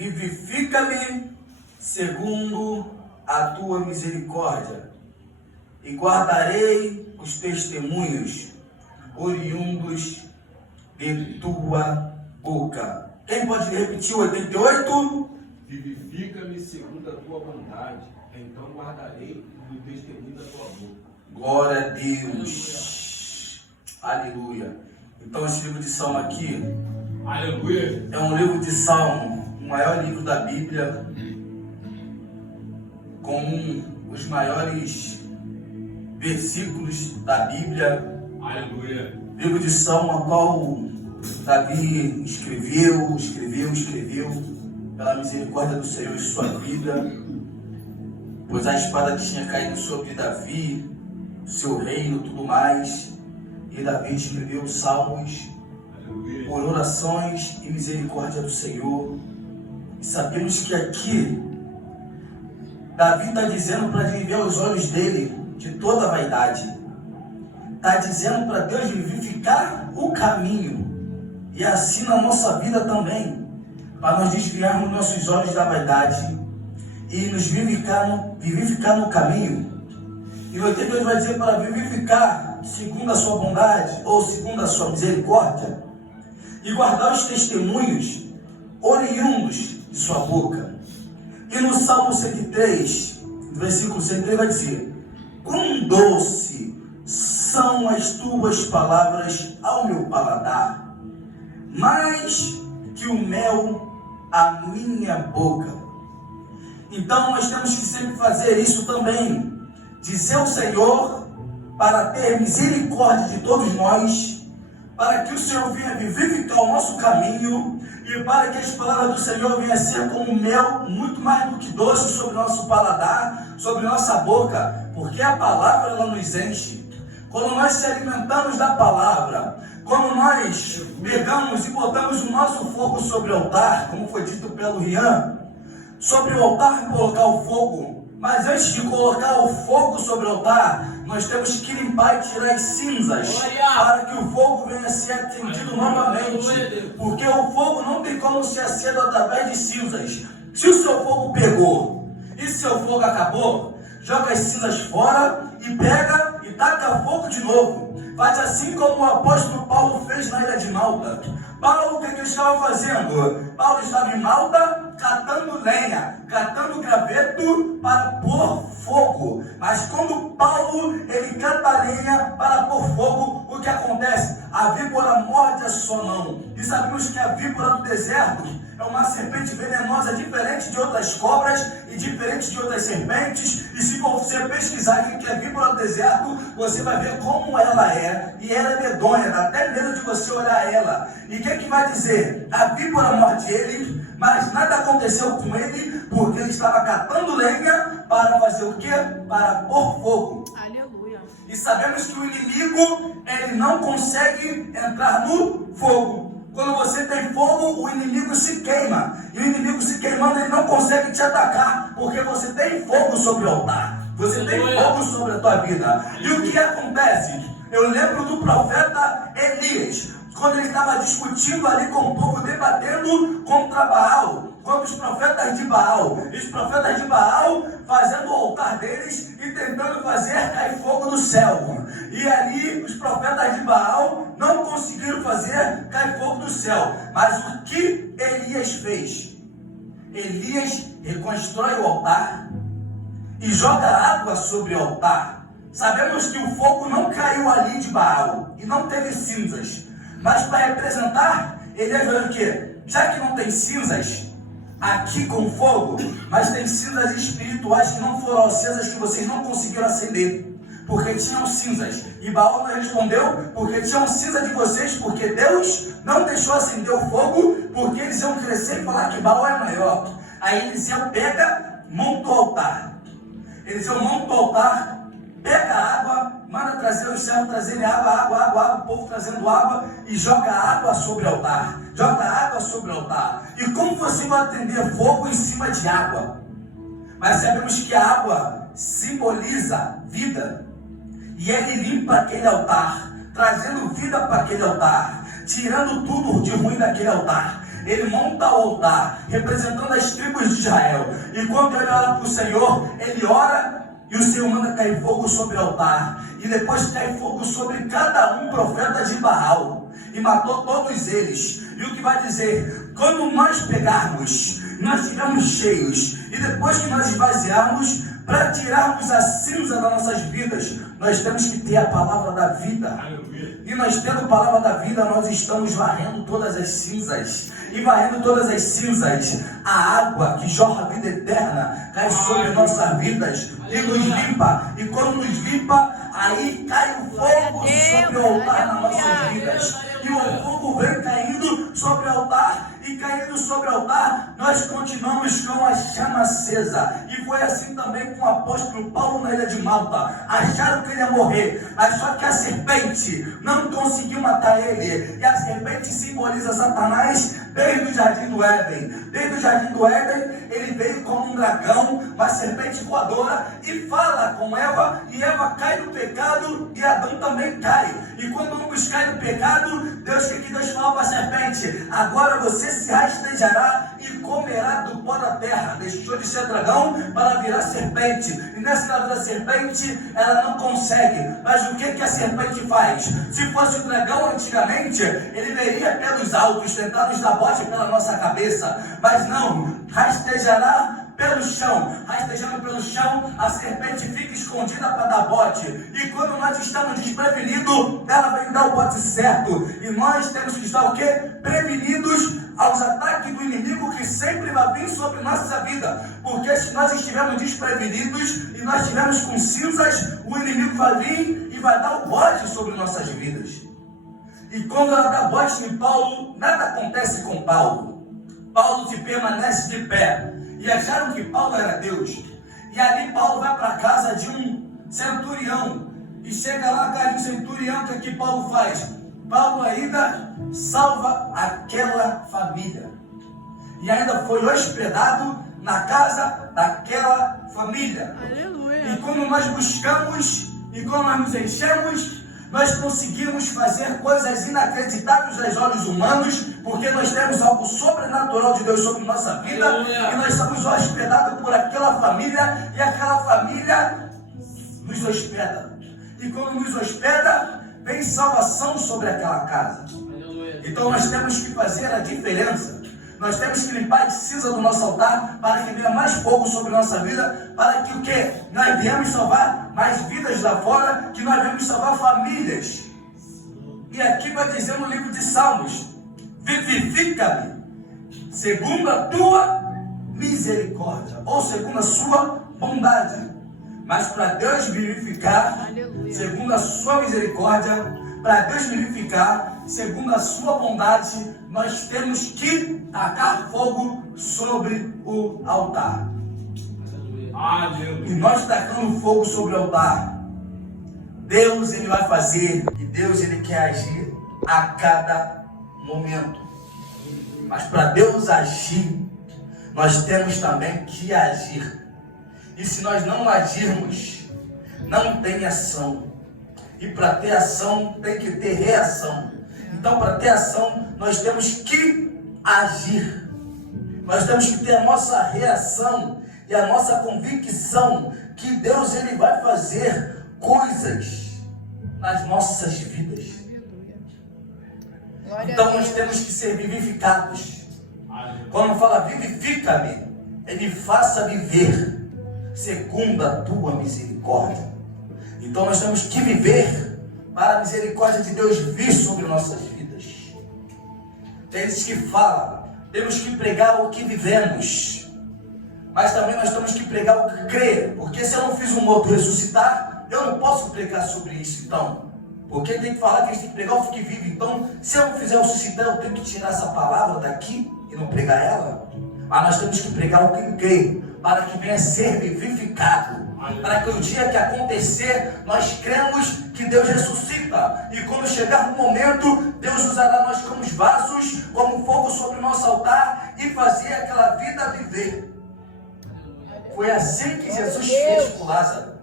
Vivifica-me segundo a tua misericórdia, e guardarei os testemunhos oriundos de tua boca. Quem pode repetir o 88? Vivifica-me segundo a tua bondade, então guardarei o testemunho da tua boca. Glória a Deus. Aleluia. Então esse livro de Salmo aqui, Aleluia, é um livro de Salmo, o maior livro da Bíblia, com os maiores versículos da Bíblia. aleluia. Livro de Salmo, a qual Davi escreveu, pela misericórdia do Senhor em sua vida, pois a espada tinha caído sobre Davi, seu reino, tudo mais, e Davi escreveu salmos por orações e misericórdia do Senhor. E sabemos que aqui Davi está dizendo para desviar os olhos dele de toda a vaidade. Está dizendo para Deus vivificar o caminho, e assim na nossa vida também, para nós desviarmos nossos olhos da vaidade e nos vivificar no caminho. E o 82 vai dizer para vivificar segundo a sua bondade ou segundo a sua misericórdia, e guardar os testemunhos oriundos de sua boca. E no Salmo 103, versículo 103 vai dizer: quão doce são as tuas palavras ao meu paladar, mais que o mel à minha boca. Então nós temos que sempre fazer isso também, dizer ao Senhor para ter misericórdia de todos nós, para que o Senhor venha vivificar o nosso caminho, e para que as palavras do Senhor venham a ser como mel, muito mais do que doce, sobre o nosso paladar, sobre nossa boca, porque a palavra ela nos enche. Quando nós se alimentamos da palavra, quando nós pegamos e botamos o nosso fogo sobre o altar, como foi dito pelo Rian, sobre o altar colocar o fogo, mas antes de colocar o fogo sobre o altar, nós temos que limpar e tirar as cinzas, para que o fogo venha a ser atendido novamente, porque o fogo não tem como ser aceso através de cinzas. Se o seu fogo pegou e seu fogo acabou, joga as cinzas fora e pega e taca fogo de novo. Faz assim como o apóstolo Paulo fez na ilha de Malta. Paulo, o que ele estava fazendo? Paulo estava em Malta catando lenha, catando graveto para pôr fogo. Mas quando Paulo ele cata lenha para pôr fogo, o que acontece? A víbora morde a sua mão. E sabemos que a víbora do deserto é uma serpente venenosa, diferente de outras cobras e diferente de outras serpentes. E se você pesquisar o que é víbora do deserto, você vai ver como ela é. E ela é medonha, dá até medo de você olhar ela. E o que vai dizer? A víbora morde ele, mas nada aconteceu com ele, porque ele estava catando lenha para fazer o quê? Para pôr fogo. Aleluia. E sabemos que o inimigo, ele não consegue entrar no fogo. Quando você tem fogo, o inimigo se queima. E o inimigo se queimando, ele não consegue te atacar, porque você tem fogo sobre o altar. Você tem fogo sobre a tua vida. E o que acontece? Eu lembro do profeta Elias, quando ele estava discutindo ali com o povo, debatendo contra Baal, contra os profetas de Baal. E os profetas de Baal fazendo o altar deles e tentando fazer cair fogo do céu. E ali os profetas de Baal não conseguiram fazer cair fogo do céu. Mas o que Elias fez? Elias reconstrói o altar e joga água sobre o altar. Sabemos que o fogo não caiu ali de Baal e não teve cinzas. Mas para representar, Elias falou o quê? Já que não tem cinzas aqui com fogo, mas tem cinzas espirituais que não foram acesas, que vocês não conseguiram acender, porque tinham cinzas. E Baal não respondeu, porque tinham cinza de vocês, porque Deus não deixou acender o fogo, porque eles iam crescer e falar que Baal é maior. Aí Eliseu pega, monta o altar. Eliseu monta o altar, pega a água, manda trazer os servos trazerem água, o povo trazendo água, e joga água sobre o altar. Joga água sobre o altar. E como você vai acender fogo em cima de água? Mas sabemos que a água simboliza vida. E ele limpa aquele altar, trazendo vida para aquele altar, tirando tudo de ruim daquele altar. ele monta o altar, representando as tribos de Israel. E quando ele ora para o Senhor, ele ora e o Senhor manda cair fogo sobre o altar. E depois cai fogo sobre cada um profeta de Baal. E matou todos eles. E o que vai dizer? Quando nós pegarmos, nós estivermos cheios, e depois que nós esvaziarmos, para tirarmos a cinza das nossas vidas, nós temos que ter a palavra da vida. E nós tendo a palavra da vida, nós estamos varrendo todas as cinzas. E varrendo todas as cinzas, a água que jorra a vida eterna cai sobre nossas vidas e nos limpa. E quando nos limpa, aí cai o fogo sobre o altar nas nossas vidas. E o fogo vem caindo sobre o altar. E caindo sobre o altar, nós continuamos com a chama acesa. E foi assim também com o apóstolo Paulo na ilha de Malta. Acharam que ele ia morrer, mas só que a serpente não conseguiu matar ele. E a serpente simboliza Satanás desde o jardim do Éden. Desde o jardim do Éden, ele veio como um dragão, uma serpente voadora, e fala com Eva, e Eva cai no pecado, e Adão também cai. E quando ambos caem no pecado, Deus fala para a serpente: agora você se rastejará e comerá do pó da terra. Deixou de ser dragão para virar serpente. E nessa vida da serpente, ela não consegue. Mas o que a serpente faz? Se fosse o dragão antigamente, ele veria pelos altos, tentar nos dar bote pela nossa cabeça. Mas não, rastejará pelo chão. Rastejando pelo chão, a serpente fica escondida para dar bote. E quando nós estamos desprevenidos, ela vem dar o bote certo. E nós temos que estar o quê? Prevenidos aos ataques do inimigo que sempre vai vir sobre nossa vida. Porque se nós estivermos desprevenidos e nós estivermos com cinzas, o inimigo vai vir e vai dar o bote sobre nossas vidas. E quando ela dá bote em Paulo, nada acontece com Paulo. Paulo se permanece de pé. E acharam que Paulo era Deus. E ali Paulo vai para a casa de um centurião. E chega lá, cara, de um centurião, o que Paulo faz? Paulo ainda salva aquela família. E ainda foi hospedado na casa daquela família. Aleluia. E quando nós buscamos, e quando nós nos enchemos, nós conseguimos fazer coisas inacreditáveis aos olhos humanos, porque nós temos algo sobrenatural de Deus sobre nossa vida. E nós somos hospedados por aquela família, e aquela família nos hospeda. E quando nos hospeda, vem salvação sobre aquela casa. Então nós temos que fazer a diferença. Nós temos que limpar a cinza do nosso altar para que venha mais fogo sobre nossa vida, para que o quê? Nós viemos salvar mais vidas lá fora, que nós viemos salvar famílias. E aqui vai dizer no livro de Salmos: vivifica-me segundo a tua misericórdia, ou segundo a sua bondade. Mas para Deus vivificar, segundo a sua misericórdia, para Deus vivificar, segundo a sua bondade, nós temos que tacar fogo sobre o altar. E nós tacando fogo sobre o altar, Deus ele vai fazer, e Deus ele quer agir a cada momento. Mas para Deus agir, nós temos também que agir. E se nós não agirmos, não tem ação. E para ter ação, tem que ter reação. Então, para ter ação, nós temos que agir. Nós temos que ter a nossa reação e a nossa convicção que Deus ele vai fazer coisas nas nossas vidas. Então, nós temos que ser vivificados. Quando fala vivifica-me, ele faça viver segundo a tua misericórdia. Então nós temos que viver para a misericórdia de Deus vir sobre nossas vidas. Tem gente que fala, temos que pregar o que vivemos, mas também nós temos que pregar o que crê, porque se eu não fiz um morto ressuscitar, eu não posso pregar sobre isso. Então, porque tem que falar que a gente tem que pregar o que vive. Então, se eu não fizer o ressuscitar, eu tenho que tirar essa palavra daqui e não pregar ela. Mas nós temos que pregar o que crê, para que venha ser vivificado. Para que o dia que acontecer, nós cremos que Deus ressuscita. E quando chegar o momento, Deus usará nós como vasos, como fogo sobre o nosso altar, e fazer aquela vida viver. Foi assim que Jesus fez com Lázaro.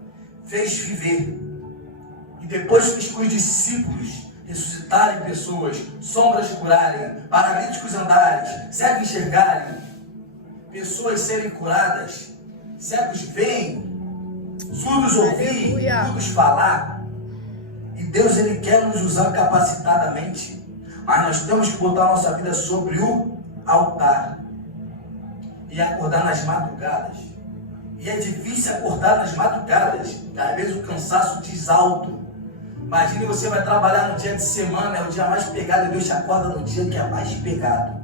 Fez viver. E depois fez com os discípulos. ressuscitarem pessoas, sombras curarem, paralíticos andarem, cegos enxergarem, pessoas serem curadas, cegos veem, surdos ouvirem, mudos falar. E Deus, Ele quer nos usar capacitadamente, mas nós temos que botar a nossa vida sobre o altar e acordar nas madrugadas. E é difícil acordar nas madrugadas, porque às vezes o cansaço diz alto. Imagine, você vai trabalhar no dia de semana, é o dia mais pegado, e Deus te acorda no dia que é mais pegado.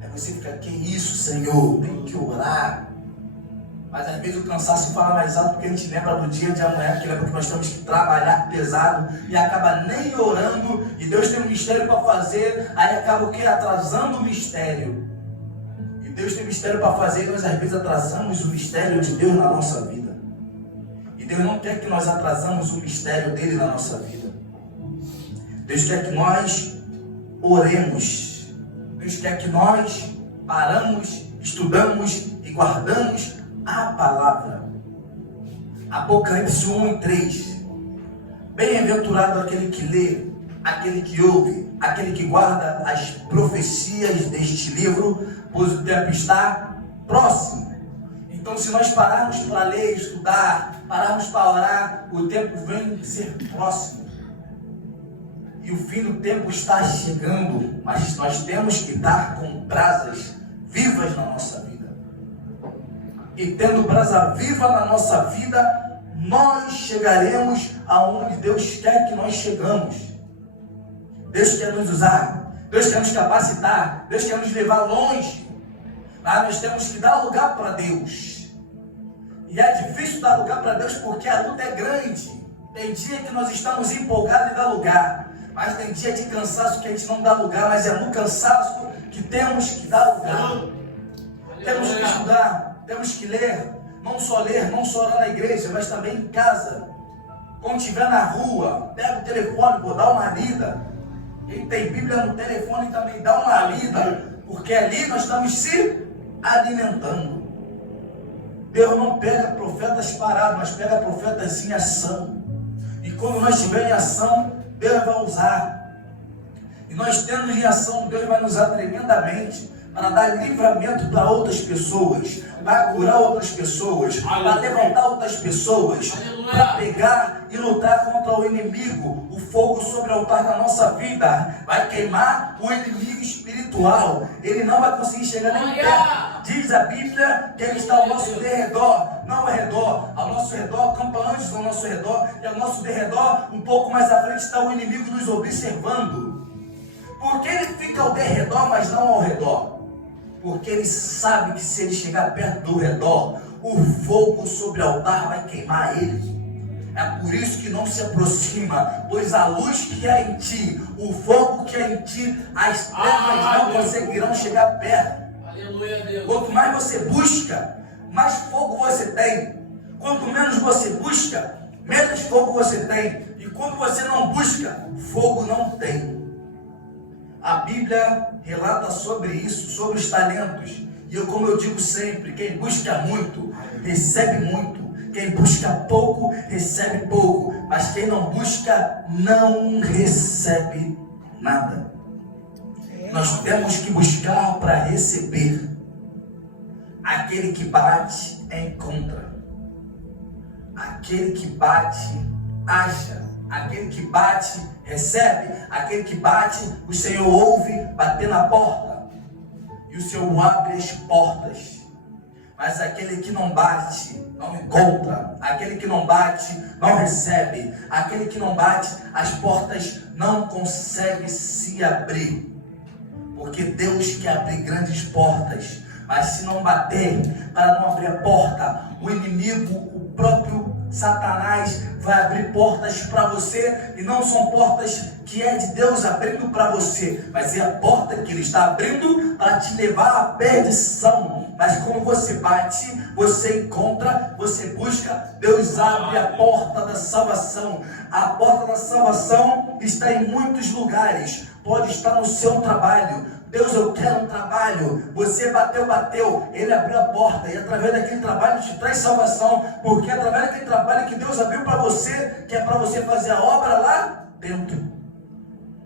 Aí você fica, que isso, Senhor, tem que orar. Mas às vezes o cansaço fala mais alto, porque a gente lembra do dia de amanhã, que lembra que nós temos que trabalhar pesado e acaba nem orando, e Deus tem um mistério para fazer, aí acaba o quê? Atrasando o mistério. E Deus tem mistério para fazer, e nós às vezes atrasamos o mistério de Deus na nossa vida. E Deus não quer que nós atrasamos o mistério dele na nossa vida. Deus quer que nós oremos. Deus quer que nós paramos, estudamos e guardamos a palavra. Apocalipse 1:3. Bem-aventurado aquele que lê, aquele que ouve, aquele que guarda as profecias deste livro, pois o tempo está próximo. Então, se nós pararmos para ler, estudar, pararmos para orar, o tempo vem ser próximo. E o fim do tempo está chegando, mas nós temos que estar com brasas vivas na nossa vida. E tendo brasa viva na nossa vida, nós chegaremos aonde Deus quer que nós chegamos. Deus quer nos usar, Deus quer nos capacitar, Deus quer nos levar longe. Mas nós temos que dar lugar para Deus. E é difícil dar lugar para Deus porque a luta é grande. Tem dia que nós estamos empolgados em dar lugar, mas tem dia de cansaço que a gente não dá lugar, mas é no cansaço que temos que dar lugar. Temos que estudar, temos que ler, não só orar na igreja, mas também em casa. Quando estiver na rua, pega o telefone, vou dar uma lida. Quem tem Bíblia no telefone também dá uma lida, porque ali nós estamos se alimentando. Deus não pega profetas parados, mas pega profetas em ação. E quando nós estivermos em ação, Deus vai usar. E nós tendo em ação, Deus vai nos usar tremendamente para dar livramento para outras pessoas, para curar outras pessoas, para levantar outras pessoas, para pegar e lutar contra o inimigo. O fogo sobre o altar da nossa vida vai queimar o inimigo espiritual. Ele não vai conseguir chegar nem perto. Diz a Bíblia que ele está ao nosso derredor, não ao redor, ao nosso redor, campantes ao nosso redor, e ao nosso derredor, um pouco mais à frente, está o inimigo nos observando. Por que ele fica ao derredor, mas não ao redor? Porque ele sabe que se ele chegar perto do redor, o fogo sobre o altar vai queimar ele. É por isso que não se aproxima, pois a luz que é em ti, o fogo que é em ti, as trevas não conseguirão chegar perto. Aleluia, Deus. Quanto mais você busca, mais fogo você tem. Quanto menos você busca, menos fogo você tem. E quando você não busca, fogo não tem. A Bíblia relata sobre isso, sobre os talentos. E como eu digo sempre, quem busca muito, recebe muito. Quem busca pouco, recebe pouco. Mas quem não busca, não recebe nada. Nós temos que buscar para receber. Aquele que bate, encontra. Aquele que bate, acha. Aquele que bate, recebe. Aquele que bate, o Senhor ouve bater na porta. E o Senhor abre as portas. Mas aquele que não bate, não encontra. Aquele que não bate, não recebe. Aquele que não bate, as portas não conseguem se abrir. Porque Deus quer abrir grandes portas. Mas se não bater, para não abrir a porta, o inimigo, o próprio Satanás, vai abrir portas para você. E não são portas que é de Deus abrindo para você, mas é a porta que Ele está abrindo para te levar à perdição. Mas quando você bate, você encontra, você busca, Deus abre a porta da salvação. A porta da salvação está em muitos lugares. Pode estar no seu trabalho. Deus, eu quero um trabalho. Você bateu, Ele abriu a porta. E através daquele trabalho te traz salvação. Porque é através daquele trabalho que Deus abriu para você, que é para você fazer a obra lá dentro.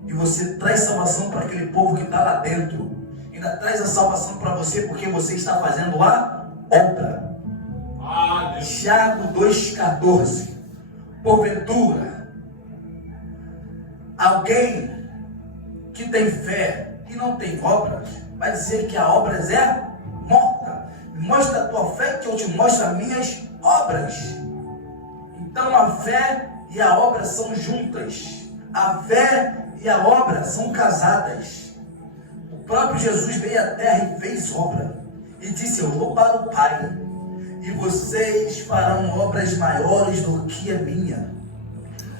E você traz salvação para aquele povo que está lá dentro. Ainda traz a salvação para você porque você está fazendo a obra. Tiago 2,14. Porventura, alguém que tem fé e não tem obras, vai dizer que a obras é morta. Mostra a tua fé que eu te mostro as minhas obras. Então a fé e a obra são juntas. A fé e a obra são casadas. O próprio Jesus veio à terra e fez obra. E disse, eu vou para o Pai. E vocês farão obras maiores do que a minha.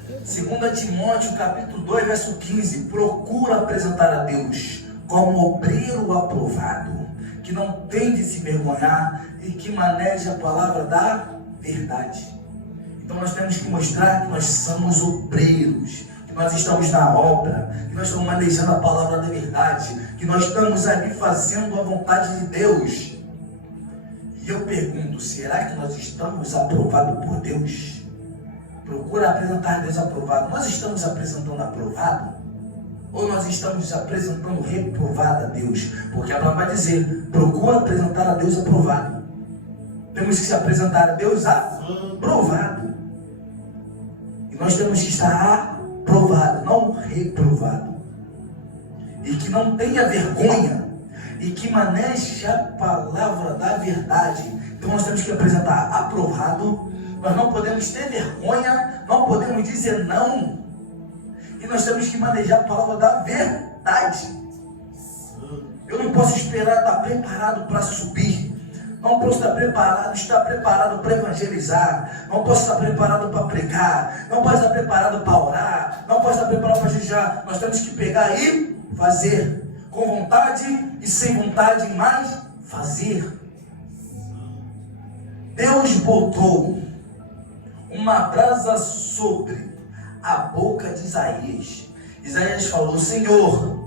2 Timóteo capítulo 2, verso 15. Procura apresentar a Deus como obreiro aprovado, que não tem de se vergonhar e que maneja a palavra da verdade. Então nós temos que mostrar que nós somos obreiros, que nós estamos na obra, que nós estamos manejando a palavra da verdade, que nós estamos ali fazendo a vontade de Deus. E eu pergunto, será que nós estamos aprovados por Deus? Procura apresentar a Deus aprovado. Nós estamos apresentando aprovado? Ou nós estamos apresentando reprovado a Deus? Porque a palavra vai dizer, procura apresentar a Deus aprovado. Temos que se apresentar a Deus aprovado. E nós temos que estar aprovado, não reprovado. E que não tenha vergonha. E que maneje a palavra da verdade. Então nós temos que apresentar aprovado. Nós não podemos ter vergonha. Não podemos dizer não. E nós temos que manejar a palavra da verdade. Eu não posso esperar estar preparado para subir. Não posso estar preparado para evangelizar. Não posso estar preparado para pregar. Não posso estar preparado para orar. Não posso estar preparado para jejuar. Nós temos que pegar e fazer. Com vontade e sem vontade, mas fazer. Deus botou uma brasa sobre a boca de Isaías. Isaías falou, Senhor,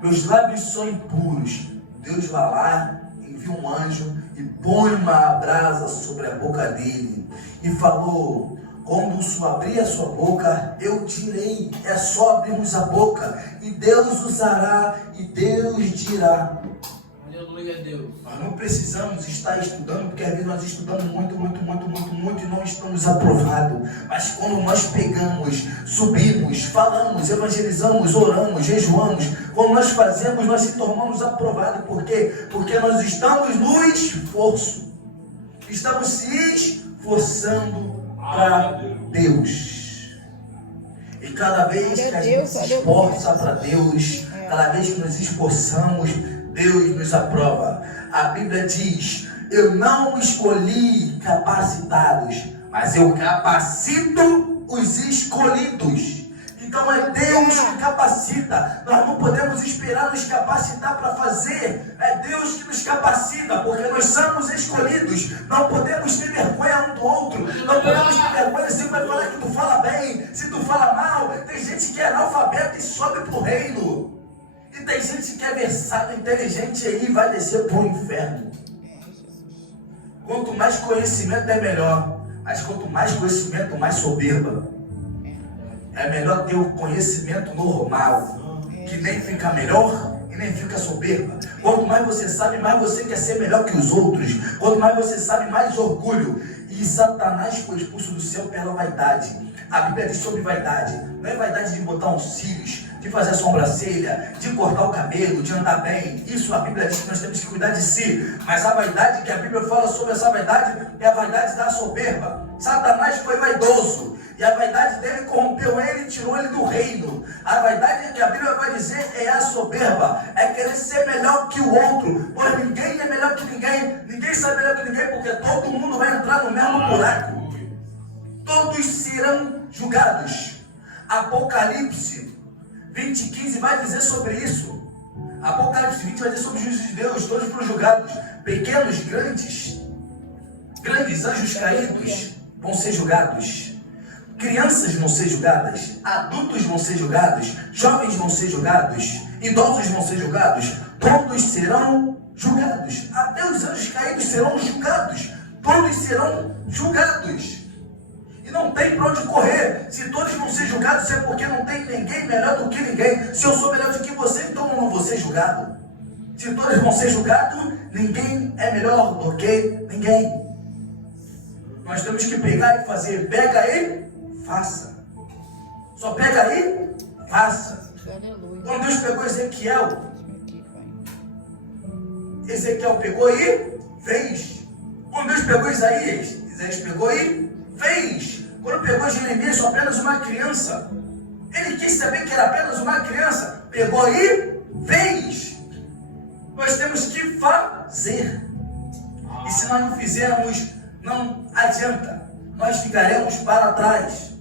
meus lábios são impuros. Deus vai lá, envia um anjo e põe uma brasa sobre a boca dele. E falou, quando o senhor abrir a sua boca, eu direi. É só abrirmos a boca. E Deus usará e Deus dirá. Aleluia, Deus. Nós não precisamos estar estudando, porque às vezes nós estudamos muito e não estamos aprovados. Mas quando nós pegamos, subimos, falamos, evangelizamos, oramos, jejuamos, quando nós fazemos, nós se tornamos aprovados. Por quê? Porque nós estamos no esforço. Estamos se esforçando para Deus. E cada vez que a gente se esforça para Deus, cada vez que nos esforçamos, Deus nos aprova. A Bíblia diz, eu não escolhi capacitados, mas eu capacito os escolhidos. Então é Deus que capacita. Nós não podemos esperar nos capacitar para fazer. É Deus que nos capacita, porque nós somos escolhidos. Não podemos ter vergonha um do outro. Não podemos ter vergonha se vai falar que tu fala bem, se tu fala mal. Tem gente que é analfabeta e sobe para o reino. E tem gente que é versado, inteligente aí e vai descer para o inferno. Quanto mais conhecimento é melhor. Mas quanto mais conhecimento, mais soberba. É melhor ter o conhecimento normal, que nem fica melhor e nem fica soberba. Quanto mais você sabe, mais você quer ser melhor que os outros. Quanto mais você sabe, mais orgulho. E Satanás foi expulso do céu pela vaidade. A Bíblia diz sobre vaidade. Não é vaidade de botar uns cílios, de fazer a sobrancelha, de cortar o cabelo, de andar bem. Isso a Bíblia diz que nós temos que cuidar de si. Mas a vaidade que a Bíblia fala sobre essa vaidade é a vaidade da soberba. Satanás foi vaidoso. E a vaidade dele corrompeu ele e tirou ele do reino. A vaidade que a Bíblia vai dizer é a soberba. É querer ser melhor que o outro. Pois ninguém é melhor que ninguém. Ninguém sabe melhor que ninguém, porque todo mundo vai entrar no mesmo buraco. Todos serão julgados. Apocalipse 20:15 vai dizer sobre isso. Apocalipse 20 vai dizer sobre os juízes de Deus. Todos foram julgados. Pequenos, grandes anjos caídos vão ser julgados. Crianças vão ser julgadas, adultos vão ser julgados, jovens vão ser julgados, idosos vão ser julgados, todos serão julgados. Até os anjos caídos serão julgados, todos serão julgados. E não tem para onde correr. Se todos vão ser julgados, é porque não tem ninguém melhor do que ninguém. Se eu sou melhor do que você, então eu não vou ser julgado. Se todos vão ser julgados, ninguém é melhor do que ninguém. Nós temos que pegar e fazer. Pega aí, faça. Só pega aí, faça. Quando Deus pegou Ezequiel pegou e fez. Quando Deus pegou Isaías pegou e fez. Quando pegou Jeremias, só apenas uma criança. Ele quis saber que era apenas uma criança. Pegou e fez. Nós temos que fazer. E se nós não fizermos, não adianta. Nós ficaremos para trás.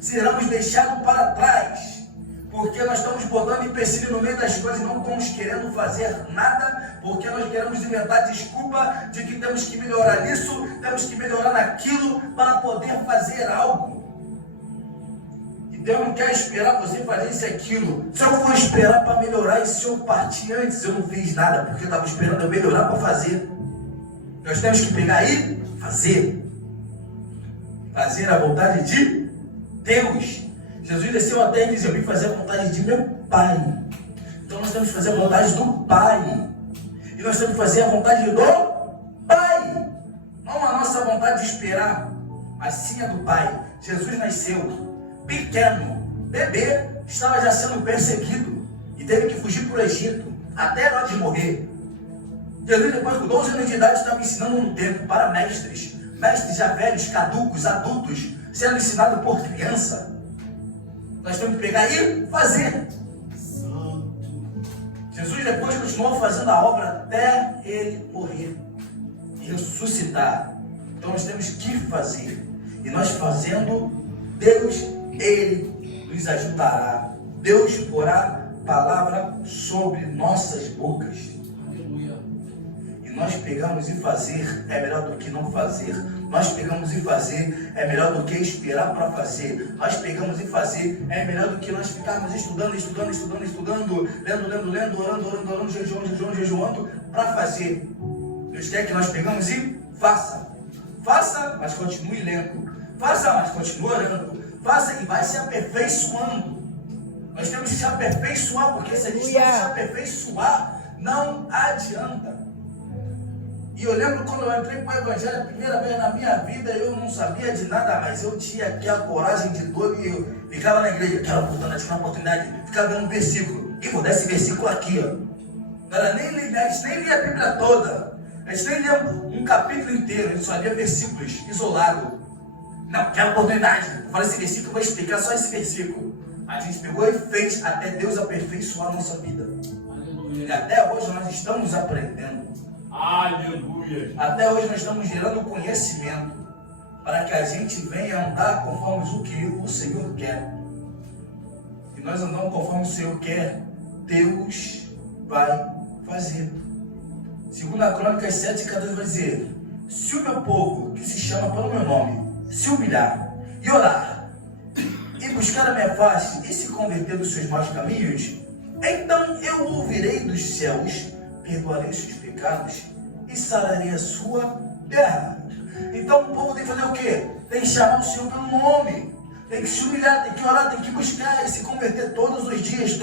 Seremos deixados para trás. Porque nós estamos botando empecilho no meio das coisas e não estamos querendo fazer nada, porque nós queremos inventar desculpa de que temos que melhorar nisso, temos que melhorar naquilo para poder fazer algo. E Deus não quer esperar você fazer isso e aquilo. Se eu vou esperar para melhorar, e se eu partir antes, eu não fiz nada, porque eu estava esperando eu melhorar para fazer. Nós temos que pegar e fazer. Fazer a vontade de Deus. Jesus desceu à terra e disse: eu vim fazer a vontade de meu Pai. Então nós temos que fazer a vontade do Pai. E nós temos que fazer a vontade do Pai. Não a nossa vontade de esperar, mas sim a do Pai. Jesus nasceu pequeno, bebê, estava já sendo perseguido e teve que fugir para o Egito, até a hora de morrer. Jesus, depois com 12 anos de idade, estava ensinando um tempo para mestres já velhos, caducos, adultos, sendo ensinado por criança. Nós temos que pegar e fazer. Jesus depois continuou fazendo a obra até ele morrer e ressuscitar. Então nós temos que fazer. E nós fazendo, Deus, Ele nos ajudará. Deus porá palavra sobre nossas bocas. Aleluia. E nós pegamos e fazer é melhor do que não fazer. Nós pegamos e fazer é melhor do que esperar para fazer. Nós pegamos e fazer é melhor do que nós ficarmos estudando, lendo, orando, jejuando para fazer. Deus quer que nós pegamos e faça. Faça, mas continue lendo. Faça, mas continue orando. Faça e vai se aperfeiçoando. Nós temos que se aperfeiçoar, porque se a gente não se aperfeiçoar, não adianta. E eu lembro quando eu entrei para o Evangelho a primeira vez na minha vida, eu não sabia de nada, mas eu tinha aquela coragem de dor e eu ficava na igreja, aquela oportunidade, ficava vendo um versículo. E vou dar esse versículo aqui, ó. A gente nem lia a Bíblia toda, a gente nem lia um capítulo inteiro, a gente só lia versículos isolados. Não, aquela oportunidade, eu falei esse versículo, eu vou explicar só esse versículo. A gente pegou e fez até Deus aperfeiçoar a nossa vida. Aleluia. E até hoje nós estamos aprendendo. Aleluia. Até hoje nós estamos gerando conhecimento para que a gente venha andar conforme o que o Senhor quer. E nós andamos conforme o Senhor quer, Deus vai fazer. 2 Crônicas 7,14 vai dizer: se o meu povo, que se chama pelo meu nome, se humilhar e orar, e buscar a minha face, e se converter dos seus maus caminhos, então eu ouvirei dos céus, perdoarei os seus pecados e sararei a sua terra. Então o povo tem que fazer o quê? Tem que chamar o Senhor pelo nome, tem que se humilhar, tem que orar, tem que buscar e se converter todos os dias.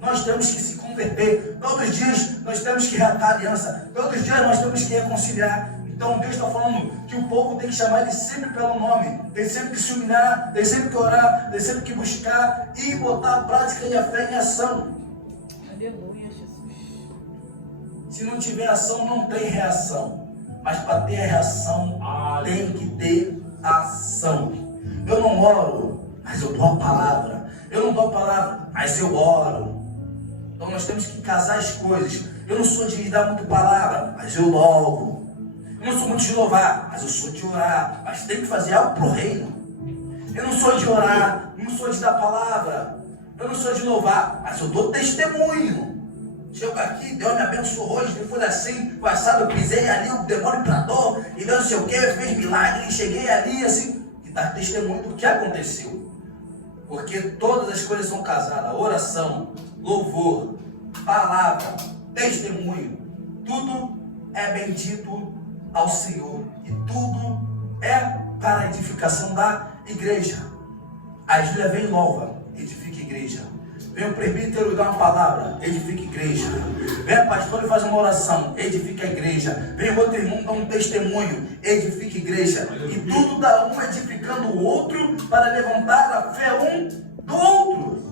Nós temos que se converter, todos os dias nós temos que reatar a aliança, todos os dias nós temos que reconciliar. Então Deus está falando que o povo tem que chamar Ele sempre pelo nome, tem sempre que se humilhar, tem sempre que orar, tem sempre que buscar e botar a prática e a fé em ação. Aleluia, Jesus. Se não tiver ação, não tem reação. Mas para ter reação, tem que ter ação. Eu não oro, mas eu dou a palavra. Eu não dou a palavra, mas eu oro. Então nós temos que casar as coisas. Eu não sou de dar muito palavra, mas eu louvo. Eu não sou muito de louvar, mas eu sou de orar. Mas tem que fazer algo para o reino. Eu não sou de orar, não sou de dar palavra. Eu não sou de louvar, mas eu dou testemunho. Chego aqui, Deus me abençoou hoje, depois assim, passado eu pisei ali, o demônio implantou, e Deus não sei o que, fez milagre, e cheguei ali assim, e dar testemunho do que aconteceu. Porque todas as coisas são casadas: oração, louvor, palavra, testemunho. Tudo é bendito ao Senhor, e tudo é para a edificação da igreja. A Júlia vem nova, edifica a igreja. Vem o presbítero e dá uma palavra, edifica a igreja. Vem a pastora e faz uma oração, edifica a igreja. Vem outro irmão e dá um testemunho, edifica a igreja. E tudo dá um edificando o outro para levantar a fé um do outro.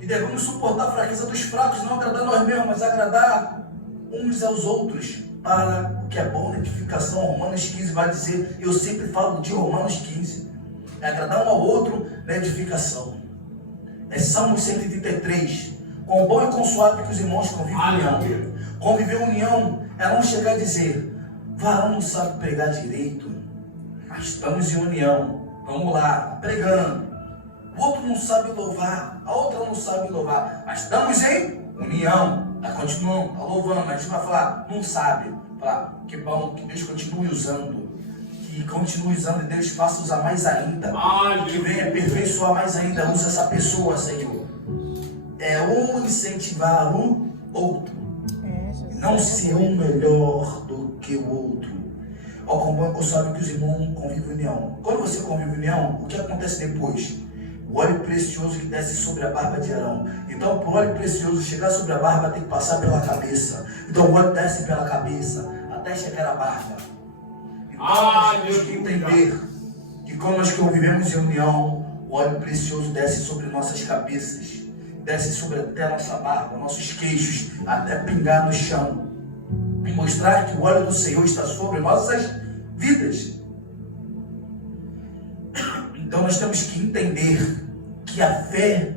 E devemos suportar a fraqueza dos fracos, não agradar nós mesmos, mas agradar uns aos outros, para o que é bom na edificação. Romanos 15 vai dizer, eu sempre falo de Romanos 15, é agradar um ao outro na edificação. É Salmos 133, com bom e com suave que os irmãos convivem em união. Conviver em união é não chegar a dizer, varão não sabe pregar direito, mas estamos em união, vamos lá, pregando. O outro não sabe louvar, a outra não sabe louvar, mas estamos em união. Está continuando, está louvando, mas a gente vai falar, não sabe. Falar, que bom, que Deus continue usando. Que continue usando e Deus faça usar mais ainda. Que venha aperfeiçoar mais ainda. Usa essa pessoa, Senhor. É um incentivar o outro. Não ser um melhor do que o outro. Ó, como eu sabe que os irmãos convivem em união. Quando você convive em união, o que acontece depois? O óleo precioso que desce sobre a barba de Arão. Então, para o óleo precioso chegar sobre a barba, tem que passar pela cabeça. Então, o óleo desce pela cabeça até chegar à barba. Então, nós temos que entender que quando nós convivemos em união, o óleo precioso desce sobre nossas cabeças, desce sobre até a nossa barba, nossos queixos, até pingar no chão. E mostrar que o óleo do Senhor está sobre nossas vidas. Então nós temos que entender que a fé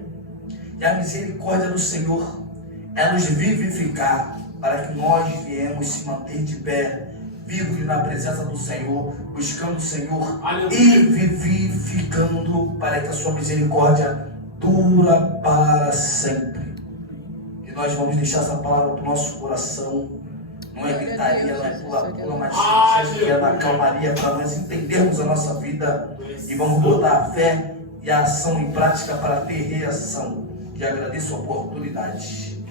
e a misericórdia do Senhor é nos vivificar para que nós viemos se manter de pé, vivos na presença do Senhor, buscando o Senhor e vivificando para que a sua misericórdia dura para sempre. E nós vamos deixar essa palavra para o nosso coração. Não é gritaria, não é pula-pula, mas é na calmaria para nós entendermos a nossa vida e vamos botar a fé e a ação em prática para ter reação. E agradeço a oportunidade.